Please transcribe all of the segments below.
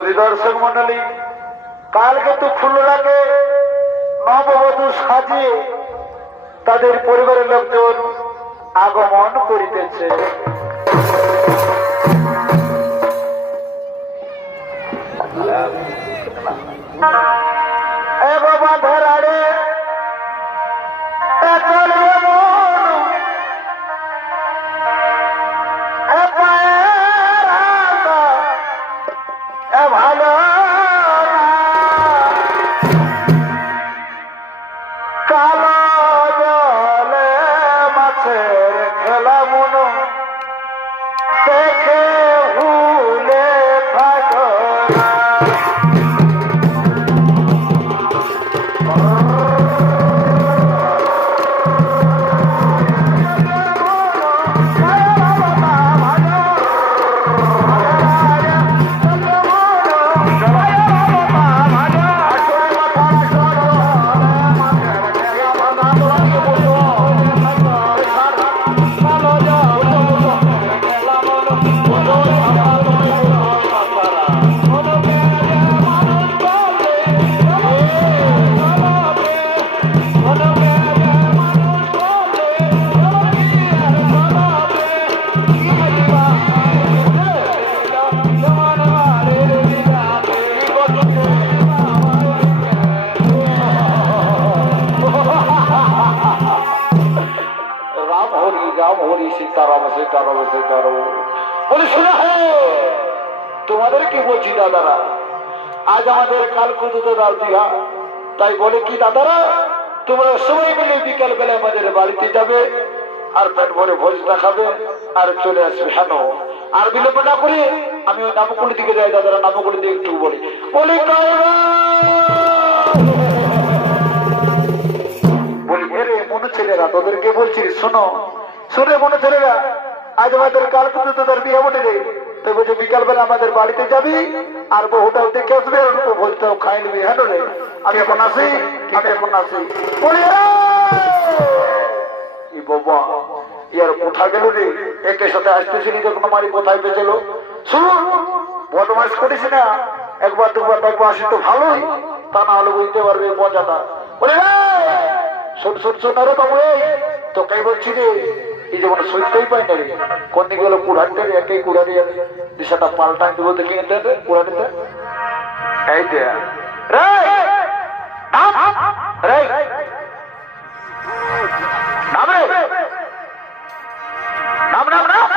দর্শক মন্ডলী কালকে তো লাগে নববধূ সাজিয়ে তাদের পরিবারের লোকজন আগমন করিতেছে। এ কুদুতো তাই বলে কি দাদারা, তোমরা সবাই মিলে বিকাল বেলা আমাদের বাড়িতে যাবে, আর পেট ভরে ভোজটা খাবে, আর চলে আসবে হেন আর বিলম্ব না করে আমি ওই নামকুড়ি দিকে যাই, দাদারা নামকুড়ি দিকে একটু বলি। বলি বলি এরে মনে ছেলেরা, তোদেরকে বলছি, শোনো, শুনে মনে ছেলেরা, আজ আমাদের কাল কিন্তু তোদের বিয়ে বটে রে। তো বলছে বিকালবেলা আমাদের বাড়িতে যাবি আর বহুটাও দেখে আসবে আর ভোজটাও খাই নিবি হ্যাঁ রে আমি এখন আসি আমি এখন আসি বাবা ইয়ার কোথা গেল রে? একে সাথে আসতেছিলি যখন আমারই কোথায় পেয়েছিল শুনুন বদমাস করিস না, একবার দুবার একবার আসি তো ভালোই, তা না হলে বুঝতে পারবে মজাটা। বলে শোন শোন শোন রে বাবু, এই তো কে বলছি রে এই যেমন সইতেই পাই না রে। কোন দিকে গেলো কুড়ানতে রে একে কুড়ানি দিশাটা পাল্টাই দিব দেখি কুড়ানিতে এই দে রে নাম! রে নাম রে! নাম নাম নাম!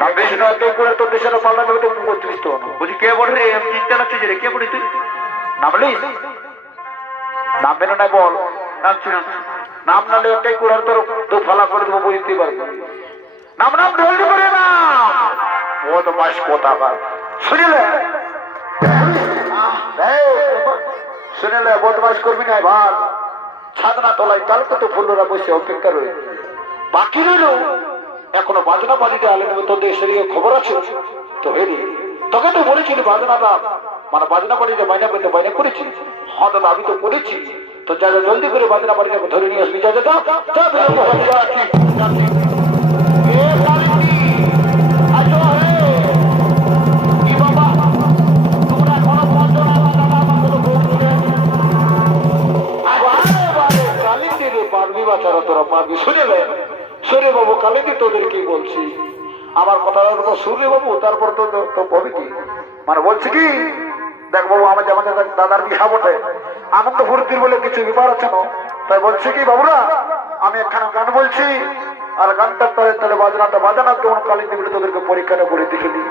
নাম বেশি না কেউ করে তোর দেশের পাল্লা দেবে তো করতিস তো বলছি, কে বল রে? আমি চিন্তা লাগছে রে, কে বলি তুই? নাম লিস? নাম বল। নামছি না নাম না লে একাই কুড়ার তোর দু ফালা করে দেবো, বুঝতে পারবি। নাম নাম জলদি করে নাম ও তো মাস কথা পার শুনিলে? শুনিলে বদমাস করবি না ভাত ছাদনা তলায় কালকে তো ফুলরা বসে অপেক্ষা রয়ে বাকি রইল, এখনও বাজনা বাজিতে আলেন তোদের শরীরে খবর আছে? তো হেরি, তোকে তো বলেছিলি বাজনাটা মানে বাজনা বাড়িতে বাইনা পেতে বাইনা করেছি। হ্যাঁ দাদা আমি তো করেছি। তো যা যা জলদি করে বাজনা বাড়িটাকে ধরে নিয়ে আসবি যা যা যা যা বিলম্ব হয়ে যাচ্ছি যাচ্ছি। এ কালিন্দী, আসো হে। কি বাবা, তোমরা এখনও পৌঁছো না, বাজানা আমাকে তো ভোগ দিলে। বারে বারে কালিন্দী রে, পারবি বাচারা তোরা পারবি শুনে সূর্য বাবু কালিন্দী তোদের কি বলছি আমার কথা হলো সূর্য বাবু তারপর তো বলি কি মানে বলছি কি দেখ বাবু আমাদের আমাদের দাদার বিহা বটে আনন্দ ফুর্তির বলে কিছু ব্যাপার আছে না তাই বলছি কি, বাবুরা, আমি এখানে গান বলছি, আর গানটা তাহলে তাহলে বাজনাটা বাজানা তখন কালী দেবী তোদেরকে পরীক্ষাটা করে দেখে দিই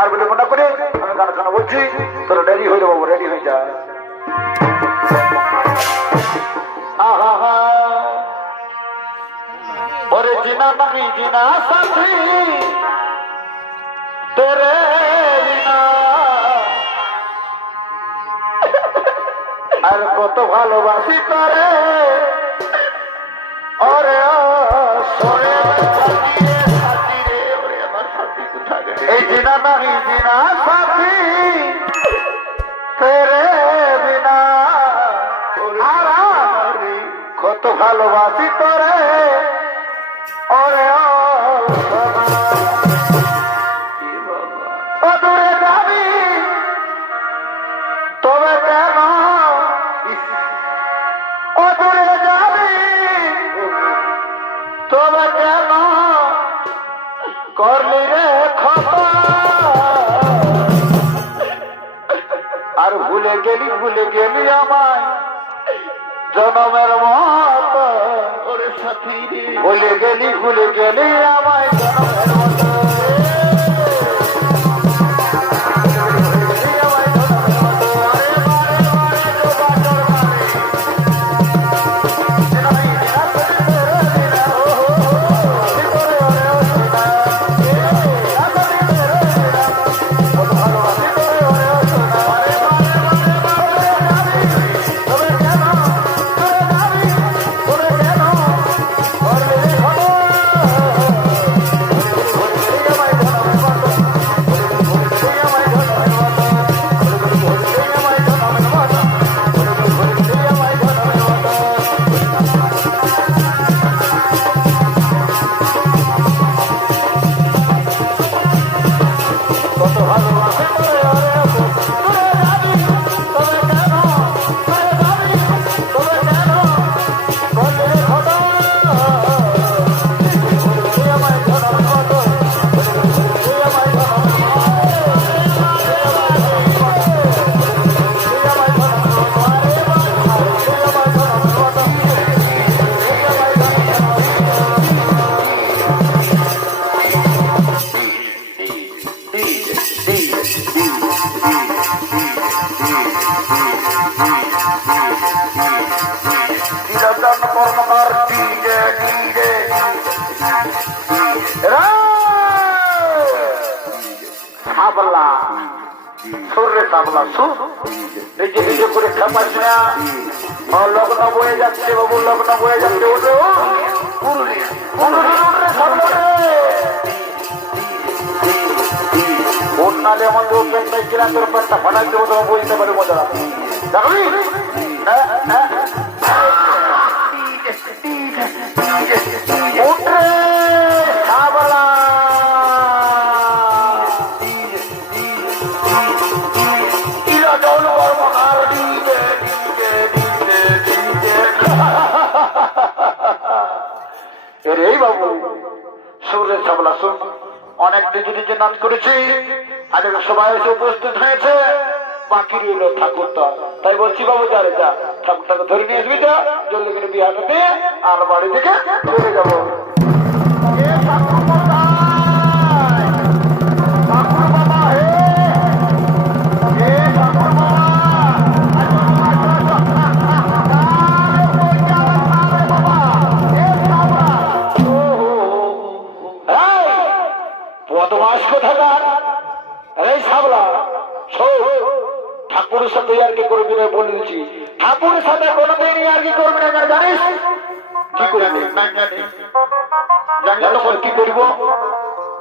আর বলে মনে করে, আমি গান খানা বলছি, তোরা রেডি হয়ে যাব রেডি হয়ে যা। ওরে জিনা नहीं জিনা সাথী, তেরে আর কত ভালোবাসি তারে। ওরে ও সোরে সাথী রে সাথী রে ওরে, আমার সাথী কোথায় এই জিনা নাহি জিনা সাথী। তেরে বিনা। কত ভালোবাসি তোরে। গেলি আমায় জনমের মত ওরে সাথী ভুলে গেলি ভুলে গেলি আমায়। সুরে সাবলা সু নিজে করে খাপাস না লগ্ন বয়ে যাচ্ছে, বাবু লগ্ন বয়ে যাচ্ছে ওটো নালে আমাদের ওপেন নাই কিনা তোর পেটটা ফাটাই দেবো তোমার বুঝতে পারে মজা। দেখবি হ্যাঁ হ্যাঁ। অনেক যে নাচ করেছি আর সবাই এসে উপস্থিত হয়েছে, বাকি রইল ঠাকুরটা তাই বলছি বাবু যারে যা ঠাকুরটাকে ধরে নিয়ে আসবি যা জলদি করে বিহাটা দিয়ে আর বাড়ি থেকে চলে যাব।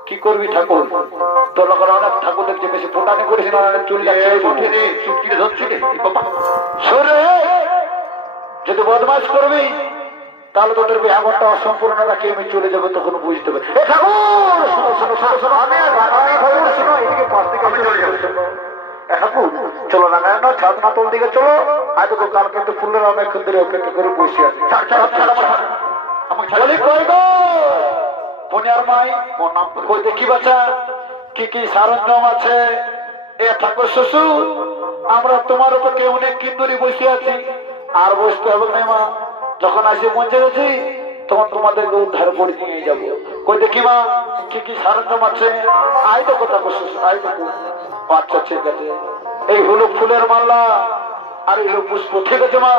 কি করবি ঠাকুর? তোর লোকের অনেক ঠাকুর যে বেশি ফোটানি করিস না চুল যাচ্ছে উঠে রে ধরছি রে? এ বাবা। শোনে যদি বদমাস করবি তাহলে তোদের বিহাগরটা অসম্পূর্ণ রাখি আমি চলে যাব তখন বুঝতে পারবি। চলে চলো না কেন ছাদনা তোর দিকে চলো। আজ তো কাল কিন্তু ফুলের অনেকক্ষণ ধরে অপেক্ষা করে বসে আছি। পনিয়ার মাই কই দেখি বাচ্চা কি কি সারঞ্জাম আছে? এ ঠাকুর শ্বশুর, আমরা তোমার উপর উপরে অনেক কিন্দুরি বসে আছি। আর বসতে হবে না মা, যখন আসি পৌঁছে গেছি, তখন তোমাদেরকে উদ্ধার করে নিয়ে যাব। কই দেখি মা, কি কি সারঞ্জাম আছে? আই দেখো ঠাকুর শ্বশুর আই তো আচ্ছা ঠিক আছে। এই হলো ফুলের মালা, আর এই হলো পুষ্প। ঠিক আছে মা।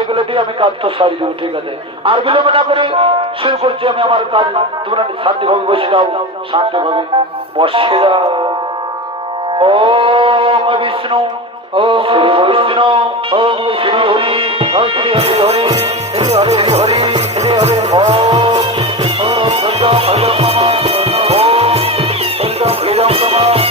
এগুলো দিয়ে আমি কাজ তো সারি দেবো ঠিক আছে আর বিলম্ব না করে শুরু করছি আমি আমার কাজ তোমরা শান্তিভাবে বসে যাও শান্তিভাবে বসে যাও ওম বিষ্ণু ওম শ্রী বিষ্ণু ওম শ্রী হরি ওম শ্রী হরি হরি শ্রী হরি হরি শ্রী হরি ওম ওম ভজ নমঃ ওম ভজ নমঃ ওম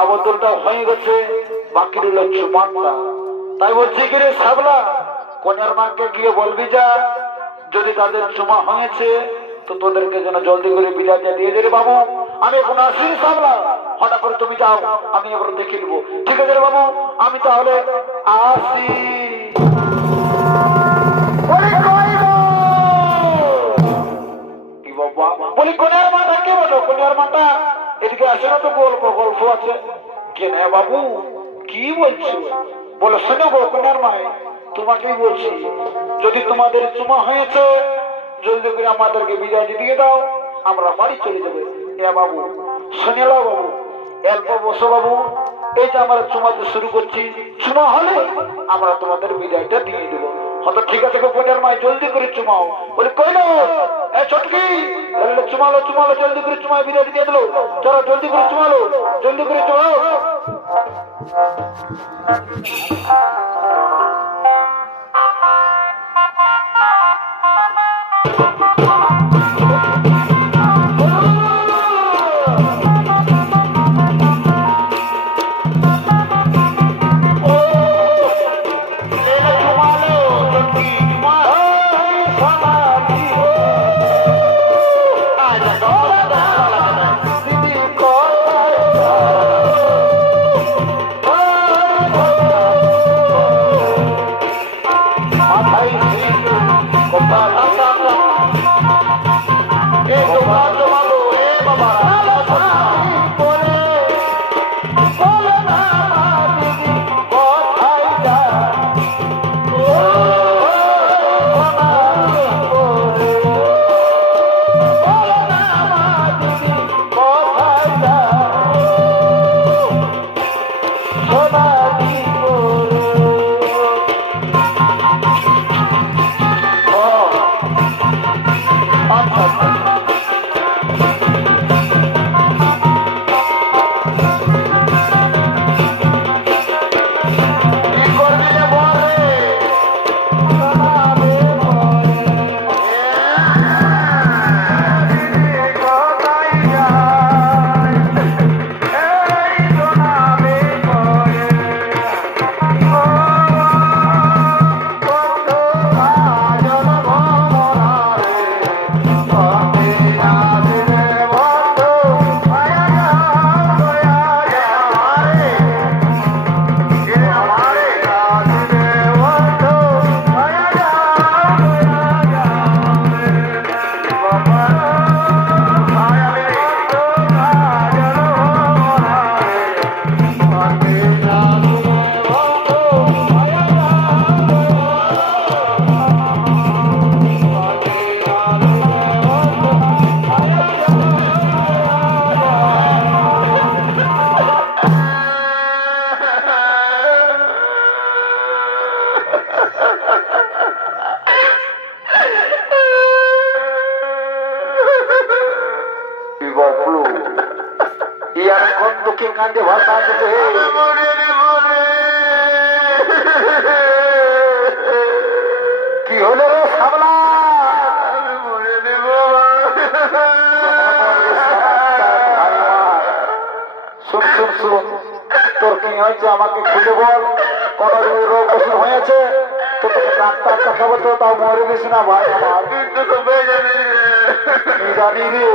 বদলটা হয়ে গেছে বাকি রইল চুমানটা তাই বলছি কি রে সাবলা কন্যার মাকে গিয়ে বলবি যা, যদি তাদের চুমা হয়েছে, তো তোদেরকে যেন জলদি করে বিদায়টা দিয়ে দে বাবু। আমি এখন আসি সাবলা হঠাৎ করে তুমি যাও, আমি এবার দেখে নেব। ঠিক আছে বাবু, আমি তাহলে আসি। বলি কই গো? কি বাবা? বলি কন্যার মাটা কে বলো? কন্যার মাটা এদিকে আসে না তো গল্প গল্প আছে। কেন বাবু, কি বলছো? বলো, শোনো গো কন্যার মায়, তোমাকেই বলছি, যদি তোমাদের চুমা হয়েছে, জলদি করে আমাদেরকে বিদায় দিয়ে দাও, আমরা বাড়ি চলে যাব। এ বাবু, শুনে নাও বাবু, অল্প বসো বাবু, এই যে আমরা চুমাতে শুরু করছি, চুমা হলে আমরা তোমাদের বিদায়টা দিয়ে দেবো। হয়তো ঠিক আছে গো কন্যার মায়, জলদি করে চুমাও। বলে কইল এ বললে চুমালো চুমালো জলদি করে চুমায় বিদায় দিয়ে দিলো চলো জলদি করে চুমালো জলদি করে চুমাও তোকে কান্দে দিতে হে কি হলো রে সাবলা শুন শুন শুন। তোর কি হয়েছে? আমাকে খুলে বল। কোন রোগ ওষুধ হয়েছে? তো তোকে ডাক্তার দেখাবো তো তাও মরে গেছি না ভাই আমার। জানি রে?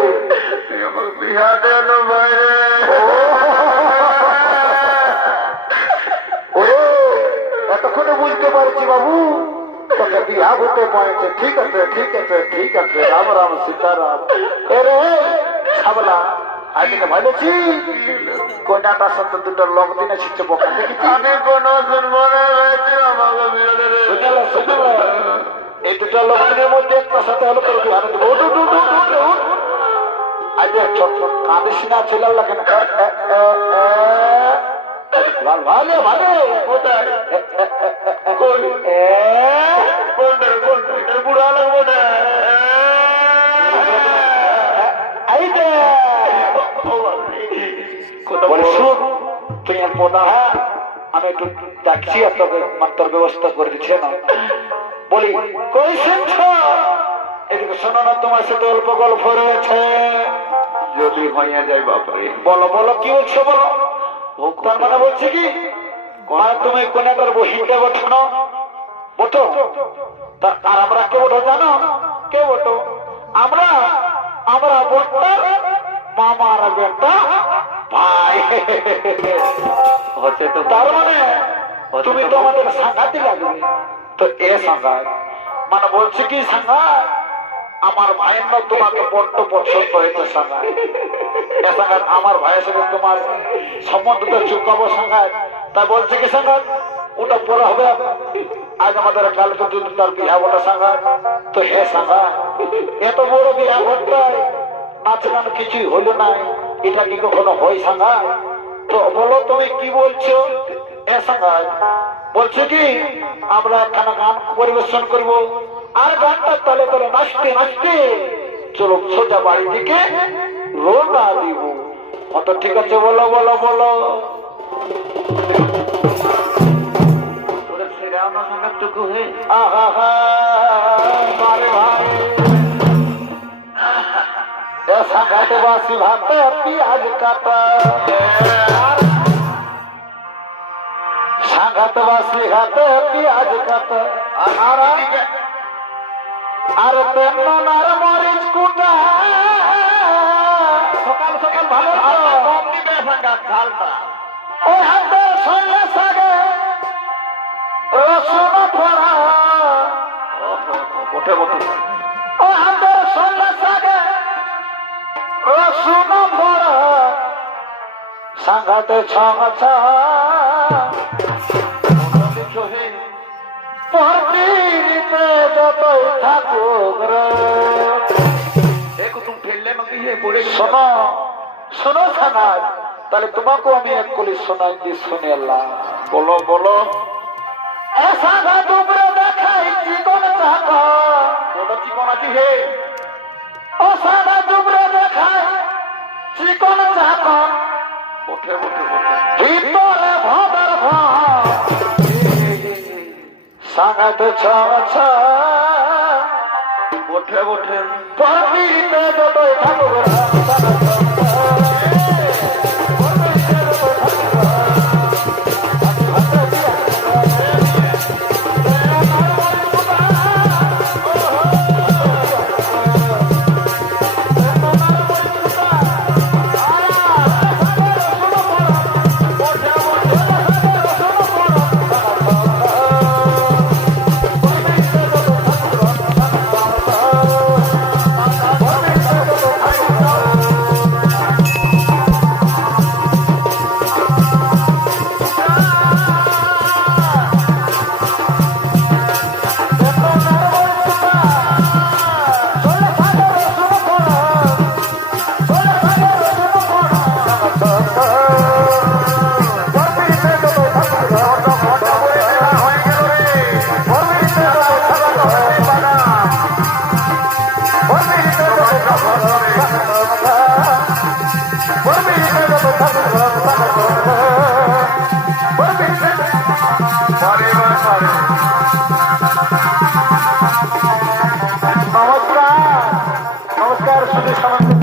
হতে পারছে ঠিক আছে ঠিক আছে ঠিক আছে। রাম রাম সীতারাম। এরে সাবলা ভাবছি কন্যাটার সাথে দুটো লোক দিনে ছিচ্ছে বোকা দেখেছি? আমি কোন শুনব না এই দুটো মধ্যে একটা সাথে হলো তোর বিহার দেবো উঠ উঠ উঠ উঠ উঠ উঠ ছোট ছোট কাঁদিস না ছেলের লাগে না ভালো ভালো ভালো। কোথায়? ডাকছি আর তোকে মানে তোর ব্যবস্থা করে দিচ্ছে না। বলি কই শুনছ এদিকে শোনো না তোমার সাথে অল্প গল্প রয়েছে। যদি হইয়া যায় বাপরে। বলো বলো কি হচ্ছে বলো? তার মানে বলছে কি তুমি কোন একবার বহিনটা বটো আর আমরা কে বটো জানো? কে বটো? আমরা আমরা বটটা মামার বেটা ভাই। হচ্ছে তো তার মানে তুমি তো আমাদের সাংঘাতি লাগবে তো এ সাংঘাত। মানে বলছে কি সাংঘাত? আমার ভাইয়ের না তোমাকে বড্ড পছন্দ হয়েছে সাংঘাত। আমার ভাইয়ের সাথে তোমার সম্বন্ধটা চুকাবো সাংঘাত। তাই বলছে কি সাংঘাত? ওটা পরে হবে। আজ আমাদের কালকে যদি তার বিহা বটা সাংঘাত। তো হে সাংঘাত এত বড় বিহা ঘটটায় নাচ গান কিছুই হলো না এটা কি কখনো হয় সাংঘাত? তো বলো তুমি কি বলছো? বলছে কি আমরা একখানা গান পরিবেশন করব। আর গানটা তলে তলে নাচতে নাচতে চলো সোজা বাড়ি দিকে রোনা দিব। অত ঠিক আছে বলো বলো বলো। ওরে ফেরাও না সাঙ্গাটুকু হে আহা হা মারে ভাই। এ সাংঘাতে বাসি সাংঘাতে বাসি হাতে পিঁয়াজ কাটা আর তেমন আর মরিচ কুটা। সকাল সকাল ভালো কম দিবে সাঙ্গাত ঝালটা। ওই হাতে সঙ্গে সাগে। রসুন ফোড়া ওঠে বটে ও হাতের সঙ্গে সাগে। রসুন ফোড়া সাংঘাতে ছমছা। পরদিতে যতই থাকুক দেখো তুমি ফেললে হে পড়ে শোনো শোনো সানাজ তাহলে তোমাকেও আমি এক কলি শোনাই দি শুনে আল্লাহ বলো বলো। এসা না ডুবরে দেখাই জীবন চাকা ওটা চিকন আছে হে। সাদা ডুবরে দেখাই চিকন চাকা ওঠে ওঠে ভিতরে ভাদার ভা সাঙ্গাতে ছমছা ওঠে ওঠে পরদিতে যতই থাকুক নমস্কার নমস্কার সুধী সমাজ